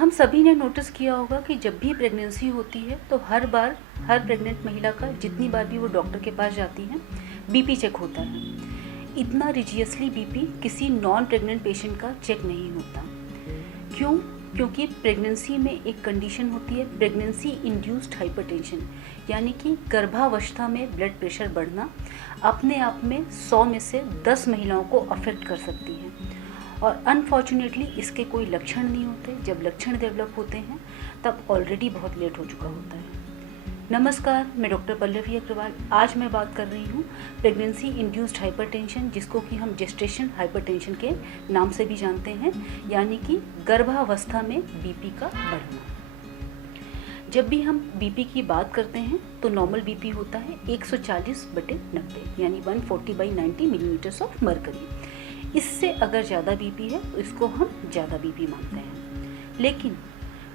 हम सभी ने नोटिस किया होगा कि जब भी प्रेगनेंसी होती है तो हर बार हर प्रेग्नेंट महिला का जितनी बार भी वो डॉक्टर के पास जाती है बीपी चेक होता है। इतना रिजियसली बीपी किसी नॉन प्रेग्नेंट पेशेंट का चेक नहीं होता। क्यों? क्योंकि प्रेगनेंसी में एक कंडीशन होती है प्रेगनेंसी इंड्यूस्ड हाइपरटेंशन, यानी कि गर्भावस्था में ब्लड प्रेशर बढ़ना अपने आप में 100 में से 10 महिलाओं को अफेक्ट कर सकती है। और अनफॉर्चुनेटली इसके कोई लक्षण नहीं होते। जब लक्षण डेवलप होते हैं तब ऑलरेडी बहुत लेट हो चुका होता है। नमस्कार, मैं डॉक्टर पल्लवी अग्रवाल। आज मैं बात कर रही हूँ प्रेगनेंसी इंड्यूस्ड हाइपरटेंशन, जिसको कि हम जेस्टेशन हाइपरटेंशन के नाम से भी जानते हैं, यानी कि गर्भावस्था में बीपी का बढ़ना। जब भी हम बीपी की बात करते हैं तो नॉर्मल बीपी होता है 140/90, यानी 140/90 मिलीमीटर्स ऑफ मरकरी। इससे अगर ज़्यादा बीपी है तो इसको हम ज़्यादा बीपी मानते हैं। लेकिन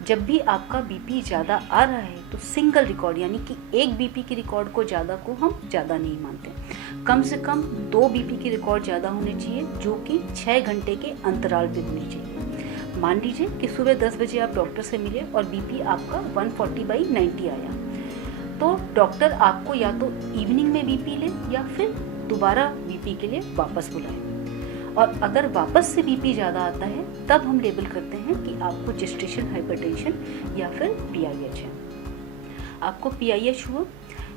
जब भी आपका बीपी ज़्यादा आ रहा है तो सिंगल रिकॉर्ड, यानी कि एक बीपी के रिकॉर्ड को हम ज़्यादा नहीं मानते। कम से कम 2 बीपी के रिकॉर्ड ज़्यादा होने चाहिए, जो कि 6 घंटे के अंतराल पे होने चाहिए। मान लीजिए कि सुबह 10 बजे आप डॉक्टर से मिले और बीपी आपका 140/90 आया, तो डॉक्टर आपको या तो इवनिंग में बीपी ले या फिर दोबारा बीपी के लिए वापस बुलाए। और अगर वापस से बीपी ज़्यादा आता है तब हम लेबल करते हैं कि आपको जेस्टेशन हाइपरटेंशन या फिर PIH है। आपको PIH हुआ,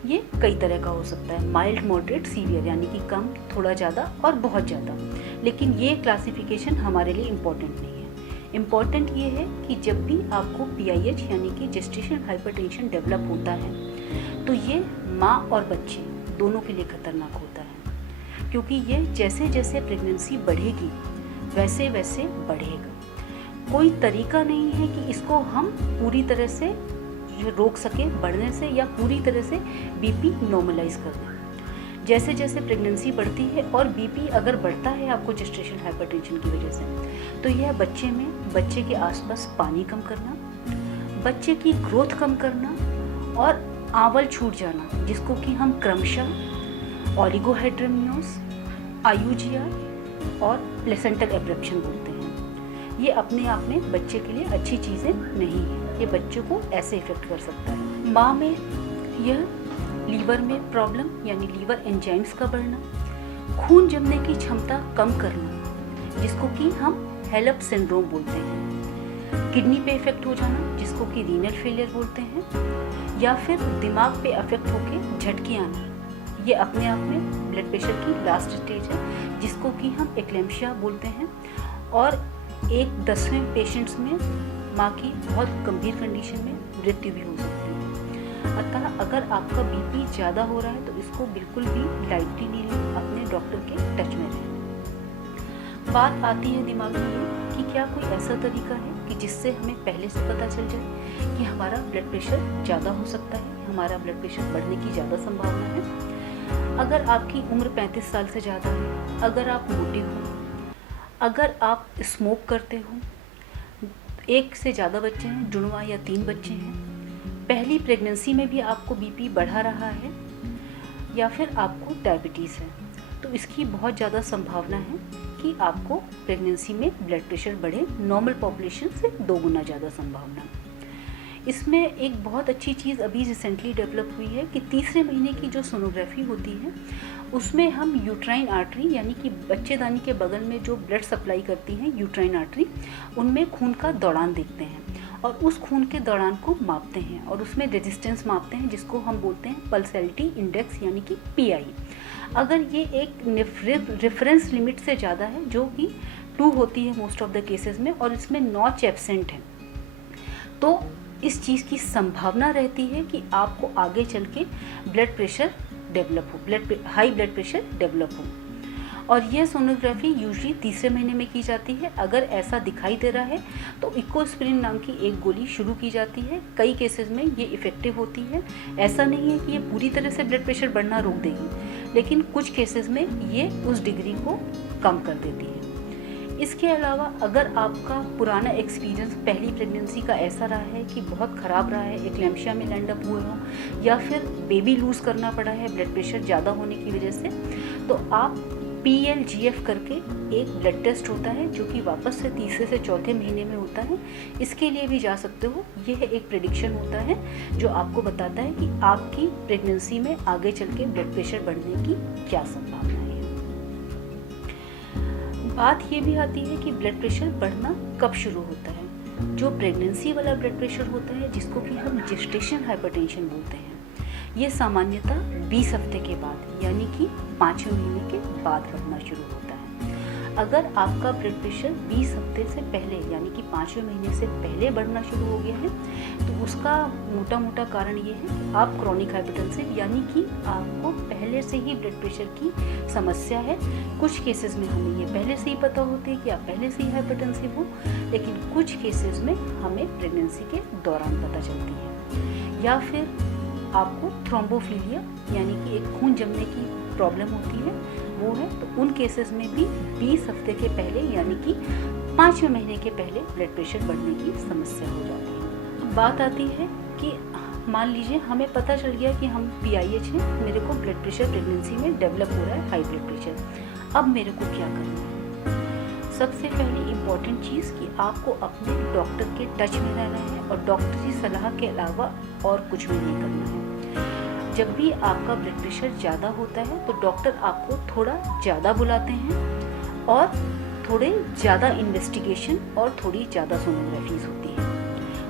ये कई तरह का हो सकता है, माइल्ड, मॉडरेट, सीवियर, यानी कि कम, थोड़ा ज़्यादा और बहुत ज़्यादा। लेकिन ये क्लासिफिकेशन हमारे लिए इम्पॉर्टेंट नहीं है। इम्पॉर्टेंट ये है कि जब भी आपको PIH यानी कि जेस्टेशन हाइपरटेंशन डेवलप होता है तो ये माँ और बच्चे दोनों के लिए खतरनाक होता है, क्योंकि ये जैसे जैसे प्रेगनेंसी बढ़ेगी वैसे वैसे बढ़ेगा। कोई तरीका नहीं है कि इसको हम पूरी तरह से रोक सके बढ़ने से या पूरी तरह से बीपी नॉर्मलाइज कर दें। जैसे जैसे प्रेगनेंसी बढ़ती है और बीपी अगर बढ़ता है आपको जेस्टेशन हाइपरटेंशन की वजह से, तो यह बच्चे के आसपास पानी कम करना, बच्चे की ग्रोथ कम करना और आंवल छूट जाना, जिसको कि हम क्रमशः ओलिगोहाइड्रोमियोस, IUGR और प्लेसेंटल एब्रप्शन बोलते हैं। ये अपने आप में बच्चे के लिए अच्छी चीज़ें नहीं है। ये बच्चों को ऐसे इफेक्ट कर सकता है। माँ में यह लीवर में प्रॉब्लम, यानी लीवर एंजाइम्स का बढ़ना, खून जमने की क्षमता कम करना, जिसको कि हम हेलप सिंड्रोम बोलते हैं, किडनी पे इफेक्ट हो जाना, जिसको कि रीनल फेलियर बोलते हैं, या फिर दिमाग पे अफेक्ट होके झटके आना। ये अपने आप में ब्लड प्रेशर की लास्ट स्टेज है, जिसको कि हम एक्लेम्शिया बोलते हैं। और 1/10 पेशेंट्स में माँ की बहुत गंभीर कंडीशन में मृत्यु भी हो सकती है। अतः अगर आपका बीपी ज़्यादा हो रहा है तो इसको बिल्कुल भी लाइटली नहीं लें, अपने डॉक्टर के टच में रहें। बात आती है दिमाग में कि क्या कोई ऐसा तरीका है कि जिससे हमें पहले से पता चल जाए कि हमारा ब्लड प्रेशर ज़्यादा हो सकता है, हमारा ब्लड प्रेशर बढ़ने की ज़्यादा संभावना है। अगर आपकी उम्र 35 साल से ज़्यादा है, अगर आप मोटे हो, अगर आप स्मोक करते हो, 1 से ज़्यादा बच्चे हैं, जुड़वा या 3 बच्चे हैं, पहली प्रेगनेंसी में भी आपको बीपी बढ़ा रहा है, या फिर आपको डायबिटीज़ है, तो इसकी बहुत ज़्यादा संभावना है कि आपको प्रेगनेंसी में ब्लड प्रेशर बढ़े। नॉर्मल पॉपुलेशन से 2 गुना ज़्यादा संभावना। इसमें एक बहुत अच्छी चीज़ अभी रिसेंटली डेवलप हुई है कि तीसरे महीने की जो सोनोग्राफी होती है उसमें हम यूट्राइन आर्टरी, यानी कि बच्चेदानी के बगल में जो ब्लड सप्लाई करती हैं यूट्राइन आर्टरी, उनमें खून का दौड़ान देखते हैं और उस खून के दौड़ान को मापते हैं और उसमें रेजिस्टेंस मापते हैं, जिसको हम बोलते हैं पल्सैलिटी इंडेक्स, यानी कि PI। अगर ये एक रेफरेंस लिमिट से ज़्यादा है, जो कि 2 होती है मोस्ट ऑफ द केसेस में, और इसमें नॉच एब्सेंट है, तो इस चीज़ की संभावना रहती है कि आपको आगे चल के ब्लड प्रेशर डेवलप हो, हाई ब्लड प्रेशर डेवलप हो। और यह सोनोग्राफी यूजुअली तीसरे महीने में की जाती है। अगर ऐसा दिखाई दे रहा है तो इकोस्प्रिन नाम की एक गोली शुरू की जाती है। कई केसेस में ये इफ़ेक्टिव होती है। ऐसा नहीं है कि ये पूरी तरह से ब्लड प्रेशर बढ़ना रोक देगी, लेकिन कुछ केसेस में ये उस डिग्री को कम कर देती है। इसके अलावा अगर आपका पुराना एक्सपीरियंस पहली प्रेगनेंसी का ऐसा रहा है कि बहुत ख़राब रहा है, एक्लेम्शिया में लैंड अप हुए हो, या फिर बेबी लूज़ करना पड़ा है ब्लड प्रेशर ज़्यादा होने की वजह से, तो आप PLGF करके एक ब्लड टेस्ट होता है जो कि वापस से तीसरे से चौथे महीने में होता है। इसके लिए भी जा सकते हो। यह एक प्रेडिक्शन होता है जो आपको बताता है कि आपकी प्रेगनेंसी में आगे चल के ब्लड प्रेशर बढ़ने की क्या संभावनाएं हैं। बात ये भी आती है कि ब्लड प्रेशर बढ़ना कब शुरू होता है। जो प्रेगनेंसी वाला ब्लड प्रेशर होता है, जिसको कि हम जेस्टेशन हाइपरटेंशन बोलते हैं, ये सामान्यतः 20 हफ्ते के बाद यानी कि 5वें महीने के बाद बढ़ना शुरू होता है। अगर आपका ब्लड प्रेशर 20 हफ्ते से पहले यानी कि 5वें महीने से पहले बढ़ना शुरू हो गया है तो उसका मोटा कारण ये है कि आप क्रॉनिक हाइपरटेंसिव यानी कि आपको पहले से ही ब्लड प्रेशर की समस्या है। कुछ केसेस में हमें ये पहले से ही पता होती है कि आप पहले से ही हाइपरटेंसिव हो, लेकिन कुछ केसेस में हमें प्रेगनेंसी के दौरान पता चलती है। या फिर आपको थ्रोम्बोफिलिया यानी कि एक खून जमने की प्रॉब्लम होती है, वो है, तो उन केसेस में भी 20 हफ्ते के पहले यानी कि 5वें महीने के पहले ब्लड प्रेशर बढ़ने की समस्या हो जाती है। बात आती है कि मान लीजिए हमें पता चल गया कि हम PIH हैं, मेरे को ब्लड प्रेशर प्रेगनेंसी में डेवलप हो रहा है, हाई ब्लड प्रेशर। अब मेरे को क्या करना है? सबसे पहले इम्पॉर्टेंट चीज़ कि आपको अपने डॉक्टर के टच में रहना है और डॉक्टर की सलाह के अलावा और कुछ भी नहीं करना है। जब भी आपका ब्लड प्रेशर ज़्यादा होता है तो डॉक्टर आपको थोड़ा ज़्यादा बुलाते हैं और थोड़े ज़्यादा इन्वेस्टिगेशन और थोड़ी ज़्यादा सोनोग्राफीज होती है।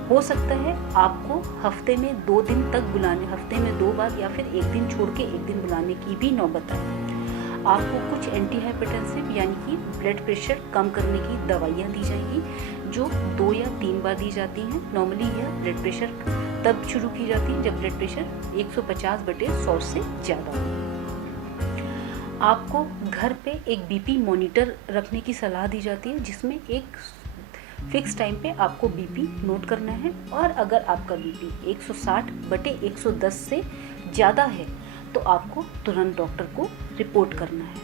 हो सकता है आपको हफ्ते में 2 दिन तक बुलाने, हफ्ते में 2 बार या फिर 1 दिन छोड़ के 1 दिन बुलाने की भी नौबत आए। आपको कुछ एंटी हाइपरटेंसिव यानी कि ब्लड प्रेशर कम करने की दवाइयाँ दी जाएंगी जो 2 या 3 बार दी जाती हैं। नॉर्मली यह ब्लड प्रेशर तब शुरू की जाती है जब ब्लड प्रेशर 150/100 से ज़्यादा हो। आपको घर पे एक BP मॉनिटर रखने की सलाह दी जाती है जिसमें एक फिक्स टाइम पे आपको BP नोट करना है, और अगर आपका BP 160/110 से ज़्यादा है तो आपको तुरंत डॉक्टर को रिपोर्ट करना है।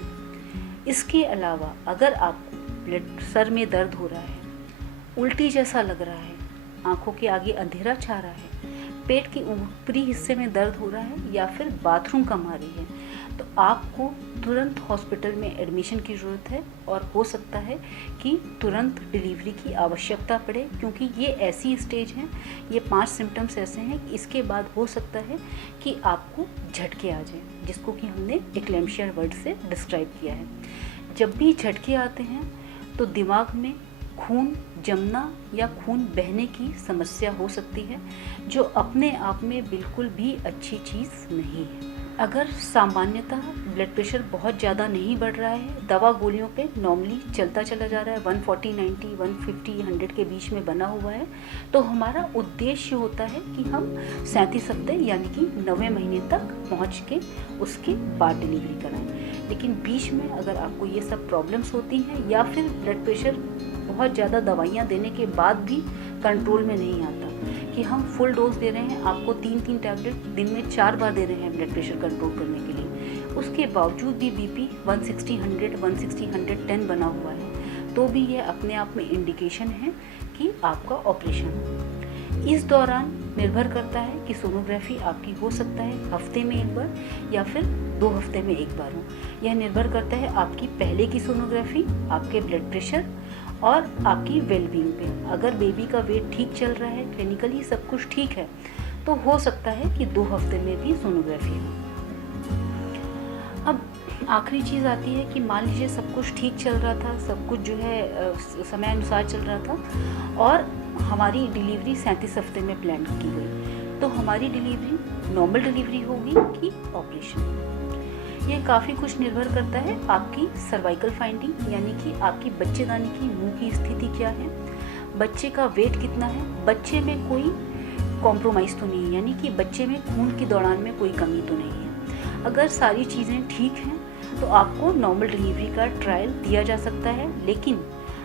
इसके अलावा अगर आपको सर में दर्द हो रहा है, उल्टी जैसा लग रहा है, आंखों के आगे अंधेरा छा रहा है, पेट के ऊपरी हिस्से में दर्द हो रहा है या फिर बाथरूम कम आ रही है, तो आपको तुरंत हॉस्पिटल में एडमिशन की ज़रूरत है और हो सकता है कि तुरंत डिलीवरी की आवश्यकता पड़े, क्योंकि ये ऐसी स्टेज हैं, ये 5 सिम्टम्स ऐसे हैं कि इसके बाद हो सकता है कि आपको झटके आ जाएं, जिसको कि हमने एक्लेम्शिया वर्ड से डिस्क्राइब किया है। जब भी झटके आते हैं तो दिमाग में खून जमना या खून बहने की समस्या हो सकती है, जो अपने आप में बिल्कुल भी अच्छी चीज़ नहीं है। अगर सामान्यतः ब्लड प्रेशर बहुत ज़्यादा नहीं बढ़ रहा है, दवा गोलियों पे नॉर्मली चलता चला जा रहा है, 140, 90, 150, 100 के बीच में बना हुआ है, तो हमारा उद्देश्य होता है कि हम 37 हफ्ते यानी कि 9वें महीने तक पहुँच के उसके बाद डिलीवरी कराएं। लेकिन बीच में अगर आपको ये सब प्रॉब्लम्स होती हैं या फिर ब्लड प्रेशर बहुत ज़्यादा दवाइयाँ देने के बाद भी कंट्रोल में नहीं आता, कि हम फुल डोज दे रहे हैं, आपको 3 टैबलेट दिन में 4 बार दे रहे हैं ब्लड प्रेशर कंट्रोल करने के लिए, उसके बावजूद भी BP 160, 100, 160, 110 बना हुआ है, तो भी यह अपने आप में इंडिकेशन है कि आपका ऑपरेशन हो। इस दौरान निर्भर करता है कि सोनोग्राफी आपकी हो सकता है हफ्ते में 1 बार या फिर 2 हफ्ते में 1 बार हो। यह निर्भर करता है आपकी पहले की सोनोग्राफी, आपके ब्लड प्रेशर और आपकी वेलबींग पे। अगर बेबी का वेट ठीक चल रहा है, क्लिनिकली सब कुछ ठीक है, तो हो सकता है कि 2 हफ्ते में भी सोनोग्राफी हो। अब आखिरी चीज़ आती है कि मान लीजिए सब कुछ ठीक चल रहा था, सब कुछ जो है समय अनुसार चल रहा था और हमारी डिलीवरी 37 हफ्ते में प्लान की गई, तो हमारी डिलीवरी नॉर्मल डिलीवरी होगी कि ऑपरेशन। ये काफ़ी कुछ निर्भर करता है आपकी सर्वाइकल फाइंडिंग, यानी कि आपकी बच्चेदानी की मुंह की स्थिति क्या है, बच्चे का वेट कितना है, बच्चे में कोई कॉम्प्रोमाइज़ तो नहीं है, यानी कि बच्चे में खून की दौरान में कोई कमी तो नहीं है। अगर सारी चीज़ें ठीक हैं तो आपको नॉर्मल डिलीवरी का ट्रायल दिया जा सकता है। लेकिन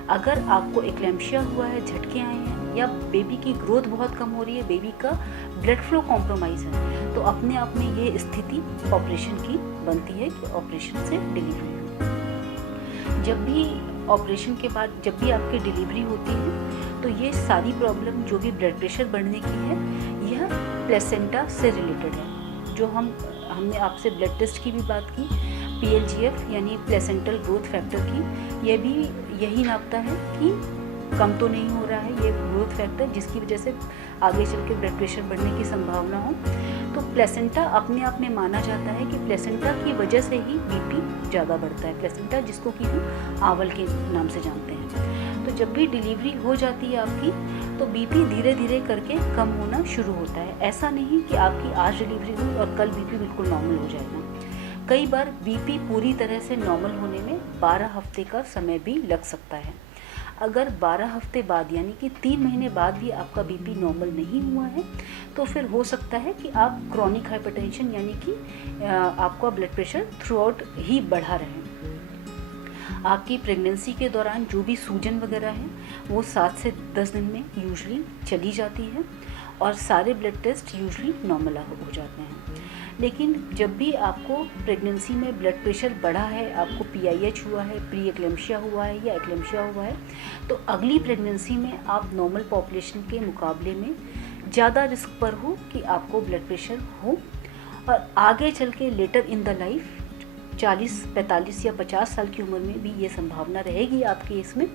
अगर आपको एक्लेम्शिया हुआ है, झटके आए हैं या बेबी की ग्रोथ बहुत कम हो रही है, बेबी का ब्लड फ्लो कॉम्प्रोमाइज़ है, तो अपने आप में ये स्थिति ऑपरेशन की बनती है कि ऑपरेशन से डिलीवरी हो। जब भी ऑपरेशन के बाद जब भी आपकी डिलीवरी होती है तो ये सारी प्रॉब्लम जो भी ब्लड प्रेशर बढ़ने की है, यह प्लेसेंटा से रिलेटेड है। जो हमने आपसे ब्लड टेस्ट की भी बात की, PLGF यानी प्लेसेंटल ग्रोथ फैक्टर की, यह भी यही नापता है कि कम तो नहीं हो रहा है ये ग्रोथ फैक्टर, जिसकी वजह से आगे चल के ब्लड प्रेशर बढ़ने की संभावना हो। तो प्लेसेंटा अपने आप में माना जाता है कि प्लेसेंटा की वजह से ही बीपी ज़्यादा बढ़ता है। प्लेसेंटा जिसको कि हम आवल के नाम से जानते हैं। तो जब भी डिलीवरी हो जाती है आपकी, तो बीपी धीरे धीरे करके कम होना शुरू होता है। ऐसा नहीं कि आपकी आज डिलीवरी हुई और कल बीपी बिल्कुल नॉर्मल हो जाएगा। कई बार बीपी पूरी तरह से नॉर्मल होने में 12 हफ्ते का समय भी लग सकता है। अगर 12 हफ्ते बाद यानी कि 3 महीने बाद भी आपका बीपी नॉर्मल नहीं हुआ है, तो फिर हो सकता है कि आप क्रॉनिक हाइपरटेंशन यानी कि आपका ब्लड प्रेशर थ्रू आउट ही बढ़ा रहे। आपकी प्रेगनेंसी के दौरान जो भी सूजन वगैरह है वो 7 से 10 दिन में यूजुअली चली जाती है और सारे ब्लड टेस्ट यूजुअली नॉर्मल हो जाते हैं। लेकिन जब भी आपको प्रेगनेंसी में ब्लड प्रेशर बढ़ा है, आपको PIH हुआ है, प्री एक्लेम्शिया हुआ है या एक्लेम्शिया हुआ है, तो अगली प्रेगनेंसी में आप नॉर्मल पॉपुलेशन के मुकाबले में ज़्यादा रिस्क पर हो कि आपको ब्लड प्रेशर हो। और आगे चल के लेटर इन द लाइफ 40, 45 या 50 साल की उम्र में भी ये संभावना रहेगी आपके इसमें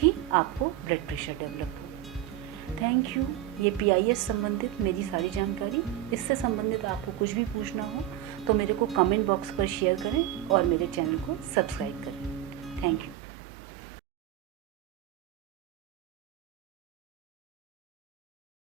कि आपको ब्लड प्रेशर डेवलप हो। Thank you. ये PIH संबंधित मेरी सारी जानकारी। इससे संबंधित आपको कुछ भी पूछना हो तो मेरे को कमेंट बॉक्स पर शेयर करें और मेरे चैनल को सब्सक्राइब करें। Thank you.